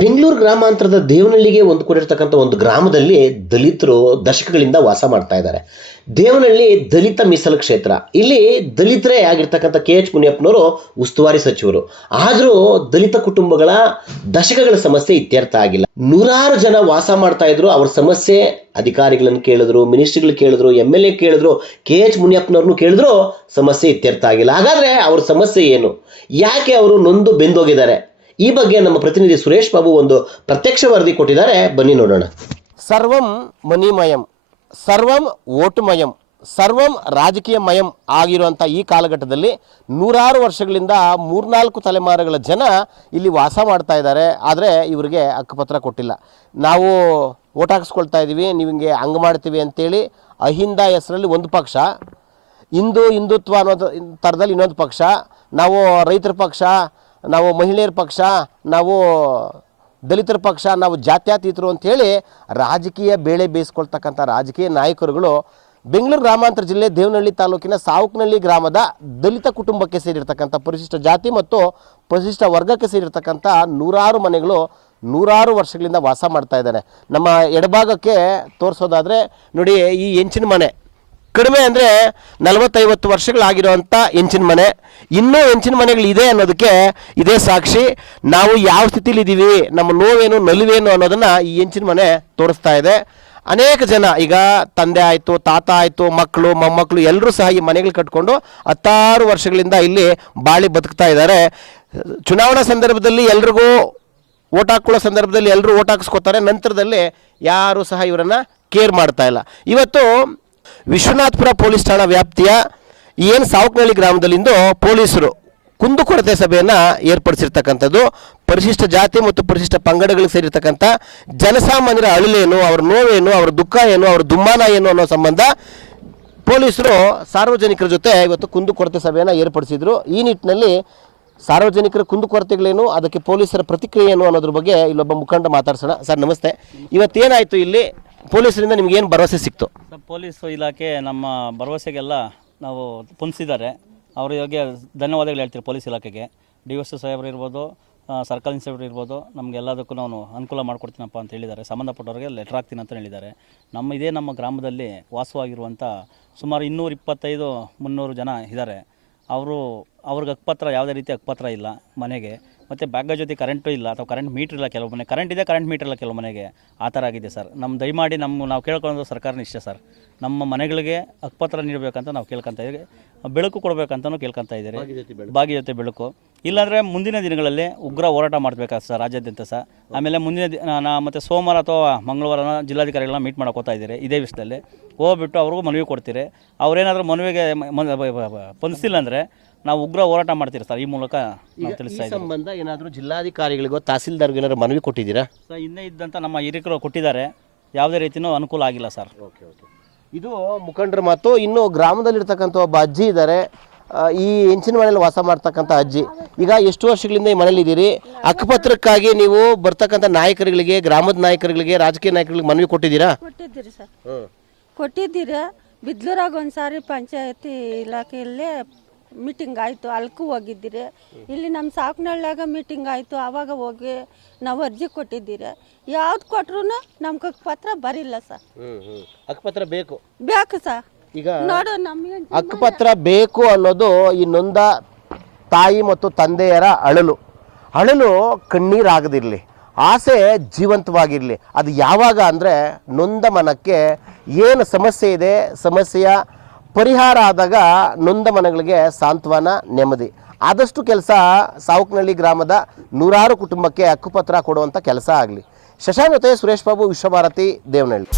ಬೆಂಗಳೂರು ಗ್ರಾಮಾಂತರದ ದೇವನಹಳ್ಳಿಗೆ ಹೊಂದಿಕೊಂಡಿರ್ತಕ್ಕಂಥ ಒಂದು ಗ್ರಾಮದಲ್ಲಿ ದಲಿತರು ದಶಕಗಳಿಂದ ವಾಸ ಮಾಡ್ತಾ ಇದ್ದಾರೆ. ದೇವನಹಳ್ಳಿ ದಲಿತ ಮೀಸಲು ಕ್ಷೇತ್ರ. ಇಲ್ಲಿ ದಲಿತರೇ ಆಗಿರ್ತಕ್ಕಂಥ KH ಮುನಿಯಪ್ಪನವರು ಉಸ್ತುವಾರಿ ಸಚಿವರು. ಆದರೂ ದಲಿತ ಕುಟುಂಬಗಳ ದಶಕಗಳ ಸಮಸ್ಯೆ ಇತ್ಯರ್ಥ ಆಗಿಲ್ಲ. ನೂರಾರು ಜನ ವಾಸ ಮಾಡ್ತಾ ಇದ್ರು. ಅವ್ರ ಸಮಸ್ಯೆ ಅಧಿಕಾರಿಗಳನ್ನು ಕೇಳಿದ್ರು, ಮಿನಿಸ್ಟ್ರಿಗಳು ಕೇಳಿದ್ರು, MLA ಕೇಳಿದ್ರು, KH ಮುನಿಯಪ್ಪನವ್ರನ್ನು ಕೇಳಿದ್ರು, ಸಮಸ್ಯೆ ಇತ್ಯರ್ಥ ಆಗಿಲ್ಲ. ಹಾಗಾದ್ರೆ ಅವ್ರ ಸಮಸ್ಯೆ ಏನು? ಯಾಕೆ ಅವರು ನೊಂದು ಬೆಂದೋಗಿದ್ದಾರೆ? ಈ ಬಗ್ಗೆ ನಮ್ಮ ಪ್ರತಿನಿಧಿ ಸುರೇಶ್ ಬಾಬು ಒಂದು ಪ್ರತ್ಯಕ್ಷ ವರದಿ ಕೊಟ್ಟಿದ್ದಾರೆ. ಬನ್ನಿ ನೋಡೋಣ. ಸರ್ವಂ ಮನಿಮಯಂ, ಸರ್ವಂ ಓಟುಮಯಂ, ಸರ್ವಂ ರಾಜಕೀಯ ಮಯಂ ಆಗಿರುವಂಥ ಈ ಕಾಲಘಟ್ಟದಲ್ಲಿ ನೂರಾರು ವರ್ಷಗಳಿಂದ 3-4 ತಲೆಮಾರುಗಳ ಜನ ಇಲ್ಲಿ ವಾಸ ಮಾಡ್ತಾ ಇದ್ದಾರೆ. ಆದರೆ ಇವರಿಗೆ ಹಕ್ಕುಪತ್ರ ಕೊಟ್ಟಿಲ್ಲ. ನಾವು ಓಟ್ ಹಾಕಿಸ್ಕೊಳ್ತಾ ಇದ್ದೀವಿ, ನೀವು ಹಿಂಗೆ ಹಂಗೆ ಮಾಡ್ತೀವಿ ಅಂತೇಳಿ ಅಹಿಂದ ಹೆಸರಲ್ಲಿ ಒಂದು ಪಕ್ಷ, ಹಿಂದುತ್ವ ಅನ್ನೋದು ಥರದಲ್ಲಿ ಇನ್ನೊಂದು ಪಕ್ಷ, ನಾವು ರೈತರ ಪಕ್ಷ, ನಾವು ಮಹಿಳೆಯರ ಪಕ್ಷ, ನಾವು ದಲಿತರ ಪಕ್ಷ, ನಾವು ಜಾತ್ಯತೀತರು ಅಂಥೇಳಿ ರಾಜಕೀಯ ಬೇಳೆ ಬೇಯಿಸ್ಕೊಳ್ತಕ್ಕಂಥ ರಾಜಕೀಯ ನಾಯಕರುಗಳು ಬೆಂಗಳೂರು ಗ್ರಾಮಾಂತರ ಜಿಲ್ಲೆ ದೇವನಹಳ್ಳಿ ತಾಲೂಕಿನ ಸಾವುಕನಹಳ್ಳಿ ಗ್ರಾಮದ ದಲಿತ ಕುಟುಂಬಕ್ಕೆ ಸೇರಿರ್ತಕ್ಕಂಥ ಪರಿಶಿಷ್ಟ ಜಾತಿ ಮತ್ತು ಪರಿಶಿಷ್ಟ ವರ್ಗಕ್ಕೆ ಸೇರಿರ್ತಕ್ಕಂಥ ನೂರಾರು ಮನೆಗಳು ನೂರಾರು ವರ್ಷಗಳಿಂದ ವಾಸ ಮಾಡ್ತಾ ಇದ್ದಾರೆ. ನಮ್ಮ ಎಡಭಾಗಕ್ಕೆ ತೋರಿಸೋದಾದರೆ ನೋಡಿ, ಈ ಹೆಂಚಿನ ಮನೆ ಕಡಿಮೆ ಅಂದರೆ 40-50 ವರ್ಷಗಳಾಗಿರೋವಂಥ ಹೆಂಚಿನ ಮನೆ. ಇನ್ನೂ ಹೆಂಚಿನ ಮನೆಗಳಿದೆ ಅನ್ನೋದಕ್ಕೆ ಇದೇ ಸಾಕ್ಷಿ. ನಾವು ಯಾವ ಸ್ಥಿತಿಲಿದ್ದೀವಿ, ನಮ್ಮ ನೋವೇನು ನಲಿವೇನು ಅನ್ನೋದನ್ನು ಈ ಹೆಂಚಿನ ಮನೆ ತೋರಿಸ್ತಾ ಇದೆ. ಅನೇಕ ಜನ ಈಗ ತಂದೆ ಆಯಿತು, ತಾತ ಆಯಿತು, ಮಕ್ಕಳು ಮೊಮ್ಮಕ್ಕಳು ಎಲ್ಲರೂ ಸಹ ಈ ಮನೆಗಳು ಕಟ್ಕೊಂಡು 10 ವರ್ಷಗಳಿಂದ ಇಲ್ಲಿ ಬಾಳಿ ಬದುಕ್ತಾ ಇದ್ದಾರೆ. ಚುನಾವಣಾ ಸಂದರ್ಭದಲ್ಲಿ ಎಲ್ರಿಗೂ ಓಟ್ ಹಾಕ್ಕೊಳ್ಳೋ ಸಂದರ್ಭದಲ್ಲಿ ಎಲ್ಲರೂ ಓಟ್ ಹಾಕಿಸ್ಕೋತಾರೆ. ನಂತರದಲ್ಲಿ ಯಾರೂ ಸಹ ಇವರನ್ನು ಕೇರ್ ಮಾಡ್ತಾ ಇಲ್ಲ. ಇವತ್ತು ವಿಶ್ವನಾಥಪುರ ಪೊಲೀಸ್ ಠಾಣಾ ವ್ಯಾಪ್ತಿಯ ಏನು ಸಾವುಕನಹಳ್ಳಿ ಗ್ರಾಮದಲ್ಲಿಂದು ಪೊಲೀಸರು ಕುಂದುಕೊರತೆ ಸಭೆಯನ್ನು ಏರ್ಪಡಿಸಿರ್ತಕ್ಕಂಥದ್ದು. ಪರಿಶಿಷ್ಟ ಜಾತಿ ಮತ್ತು ಪರಿಶಿಷ್ಟ ಪಂಗಡಗಳಿಗೆ ಸೇರಿರ್ತಕ್ಕಂಥ ಜನಸಾಮಾನ್ಯರ ಅಳಲೇನು, ಅವ್ರ ನೋವೇನು, ಅವ್ರ ದುಃಖ ಏನು, ಅವ್ರ ದುಮ್ಮಾನ ಏನು ಅನ್ನೋ ಸಂಬಂಧ ಪೊಲೀಸರು ಸಾರ್ವಜನಿಕರ ಜೊತೆ ಇವತ್ತು ಕುಂದುಕೊರತೆ ಸಭೆಯನ್ನು ಏರ್ಪಡಿಸಿದರು. ಈ ನಿಟ್ಟಿನಲ್ಲಿ ಸಾರ್ವಜನಿಕರ ಕುಂದುಕೊರತೆಗಳೇನು, ಅದಕ್ಕೆ ಪೊಲೀಸರ ಪ್ರತಿಕ್ರಿಯೆ ಏನು ಅನ್ನೋದ್ರ ಬಗ್ಗೆ ಇಲ್ಲೊಬ್ಬ ಮುಖಂಡ ಮಾತಾಡ್ಸೋಣ. ಸರ್ ನಮಸ್ತೆ. ಇವತ್ತೇನಾಯಿತು ಇಲ್ಲಿ? ಪೊಲೀಸರಿಂದ ನಿಮ್ಗೇನು ಭರವಸೆ ಸಿಕ್ತು? ಪೊಲೀಸ್ ಇಲಾಖೆ ನಮ್ಮ ಭರವಸೆಗೆಲ್ಲ ನಾವು ಪುಂದಿಸಿದ್ದಾರೆ. ಅವರಿಗೆ ಧನ್ಯವಾದಗಳು ಹೇಳ್ತೀವಿ ಪೊಲೀಸ್ ಇಲಾಖೆಗೆ. DSP ಸಾಹೇಬರು ಇರ್ಬೋದು, ಸರ್ಕಲ್ ಇನ್ಸ್ಪೆಕ್ಟರ್ ಇರ್ಬೋದು, ನಮಗೆಲ್ಲದಕ್ಕೂ ನಾನು ಅನುಕೂಲ ಮಾಡಿಕೊಡ್ತೀನಪ್ಪ ಅಂತ ಹೇಳಿದ್ದಾರೆ. ಸಂಬಂಧಪಟ್ಟವ್ರಿಗೆ ಲೆಟ್ರ್ ಹಾಕ್ತೀನಿ ಅಂತ ಹೇಳಿದ್ದಾರೆ. ನಮ್ಮ ಗ್ರಾಮದಲ್ಲಿ ವಾಸವಾಗಿರುವಂಥ ಸುಮಾರು 225-300 ಜನ ಇದ್ದಾರೆ. ಅವ್ರಿಗೆ ಹಕ್ಕುಪತ್ರ ಯಾವುದೇ ರೀತಿ ಹಕ್ಕುಪತ್ರ ಇಲ್ಲ ಮನೆಗೆ. ಮತ್ತು ಬ್ಯಾಗ ಜೊತೆ ಕರೆಂಟು ಇಲ್ಲ, ಅಥವಾ ಕರೆಂಟ್ ಮೀಟ್ರ್ ಇಲ್ಲ. ಕೆಲವು ಮನೆ ಕರೆಂಟ್ ಇದೆ, ಕರೆಂಟ್ ಮೀಟ್ರ್ ಇಲ್ಲ ಕೆಲವು ಮನೆಗೆ. ಆ ಥರ ಆಗಿದೆ ಸರ್. ದಯಮಾಡಿ ನಾವು ಕೇಳ್ಕೊಳ್ಳೋದು ಸರ್ಕಾರನ ಇಷ್ಟೇ ಸರ್. ನಮ್ಮ ಮನೆಗಳಿಗೆ ಹಕ್ಕುಪತ್ರ ನೀಡಬೇಕಂತ ನಾವು ಕೇಳ್ಕೊತಾ ಇದ್ದೀವಿ. ಬೆಳಕು ಕೊಡಬೇಕಂತಲೂ ಕೇಳ್ಕೊತಾ ಇದ್ದೀರಿ, ಭಾಗ್ಯ ಜೊತೆ ಬೆಳಕು. ಇಲ್ಲಾಂದರೆ ಮುಂದಿನ ದಿನಗಳಲ್ಲಿ ಉಗ್ರ ಹೋರಾಟ ಮಾಡಬೇಕಾಗ್ತದೆ ಸರ್ ರಾಜ್ಯಾದ್ಯಂತ ಸರ್. ಆಮೇಲೆ ಮುಂದಿನ ಮತ್ತು ಸೋಮವಾರ ಅಥವಾ ಮಂಗಳವಾರ ಜಿಲ್ಲಾಧಿಕಾರಿಗಳನ್ನ ಮೀಟ್ ಮಾಡೋಕೋತಾ ಇದ್ದೀರಿ. ಇದೇ ವಿಷಯದಲ್ಲಿ ಹೋಗ್ಬಿಟ್ಟು ಅವ್ರಿಗೂ ಮನವಿ ಕೊಡ್ತೀರಿ. ಅವರೇನಾದರೂ ಮನವಿಗೆ ಸ್ಪಂದಿಸಿಲ್ಲ ಅಂದರೆ ನಾವು ಉಗ್ರ ಹೋರಾಟ ಮಾಡ್ತೀರಿ ಸರ್. ಈ ಮೂಲಕ ನಾವು ತಿಳಿಸ್ತಾ ಇದ್ದೀವಿ. ಸಂಬಂಧ ಏನಾದರೂ ಜಿಲ್ಲಾಧಿಕಾರಿಗಳಿಗೋ ತಹಸೀಲ್ದಾರ್ಗೆ ಏನಾದರೂ ಮನವಿ ಕೊಟ್ಟಿದ್ದೀರಾ ಸರ್? ಇನ್ನೇ ಇದ್ದಂಥ ನಮ್ಮ ಹಿರಿಕರು ಕೊಟ್ಟಿದ್ದಾರೆ, ಯಾವುದೇ ರೀತಿಯೂ ಅನುಕೂಲ ಆಗಿಲ್ಲ ಸರ್. ಇದು ಮುಖಂಡರ ಮಾತು. ಇನ್ನು ಗ್ರಾಮದಲ್ಲಿರ್ತಕ್ಕಂಥ ಒಬ್ಬ ಅಜ್ಜಿ ಇದ್ದಾರೆ. ಈ ಹೆಂಚಿನ ಮನೇಲಿ ವಾಸ ಮಾಡ್ತಕ್ಕಂಥ ಅಜ್ಜಿ. ಈಗ ಎಷ್ಟು ವರ್ಷಗಳಿಂದ ಈ ಮನೇಲಿ ಇದ್ದೀರಿ? ಹಕ್ಕುಪತ್ರಕ್ಕಾಗಿ ನೀವು ಬರ್ತಕ್ಕಂಥ ನಾಯಕರುಗಳಿಗೆ, ಗ್ರಾಮದ ನಾಯಕರುಗಳಿಗೆ, ರಾಜಕೀಯ ನಾಯಕರಿಗೆ ಮನವಿ ಕೊಟ್ಟಿದ್ದೀರಾ? ಕೊಟ್ಟಿದ್ದೀರಿ ಸರ್, ಕೊಟ್ಟಿದ್ದೀರಾ. ಬಿದ್ಲೂರಾಗ ಒಂದು ಸಾರಿ ಪಂಚಾಯತಿ ಇಲಾಖೆಯಲ್ಲೇ ಮೀಟಿಂಗ್ ಆಯಿತು, ಅಲ್ಕೂ ಹೋಗಿದ್ದೀರಿ. ಇಲ್ಲಿ ನಮ್ಮ ಸಾಕನಹಳ್ಳಿಯಾಗ ಮೀಟಿಂಗ್ ಆಯಿತು, ಆವಾಗ ಹೋಗಿ ನಾವು ಅರ್ಜಿ ಕೊಟ್ಟಿದ್ದೀರಿ. ಯಾವ್ದು ಕೊಟ್ರು ನಮ್ಗೆ ಹಕ್ಕುಪತ್ರ ಬರಿಲ್ಲ ಸರ್. ಹಕ್ಕುಪತ್ರ ಬೇಕು ಸರ್. ಈಗ ನೋಡು, ನಮಗೆ ಹಕ್ಕುಪತ್ರ ಬೇಕು ಅನ್ನೋದು ಈ ನೊಂದ ತಾಯಿ ಮತ್ತು ತಂದೆಯರ ಅಳಲು ಕಣ್ಣೀರಾಗದಿರಲಿ, ಆಸೆ ಜೀವಂತವಾಗಿರಲಿ. ಅದು ಯಾವಾಗ ಅಂದರೆ ನೊಂದ ಮನಕ್ಕೆ ಏನು ಸಮಸ್ಯೆ ಇದೆ, ಸಮಸ್ಯೆಯ ಪರಿಹಾರ ಆದಾಗ ನೊಂದ ಮನೆಗಳಿಗೆ ಸಾಂತ್ವನ, ನೆಮ್ಮದಿ. ಆದಷ್ಟು ಕೆಲಸ ಸಾವುಕನಹಳ್ಳಿ ಗ್ರಾಮದ ನೂರಾರು ಕುಟುಂಬಕ್ಕೆ ಹಕ್ಕುಪತ್ರ ಕೊಡುವಂಥ ಕೆಲಸ ಆಗಲಿ. ಶಶಾಂಕ್ ಜೊತೆ ಸುರೇಶ್ ಬಾಬು, ವಿಶ್ವಭಾರತಿ, ದೇವನಹಳ್ಳಿ.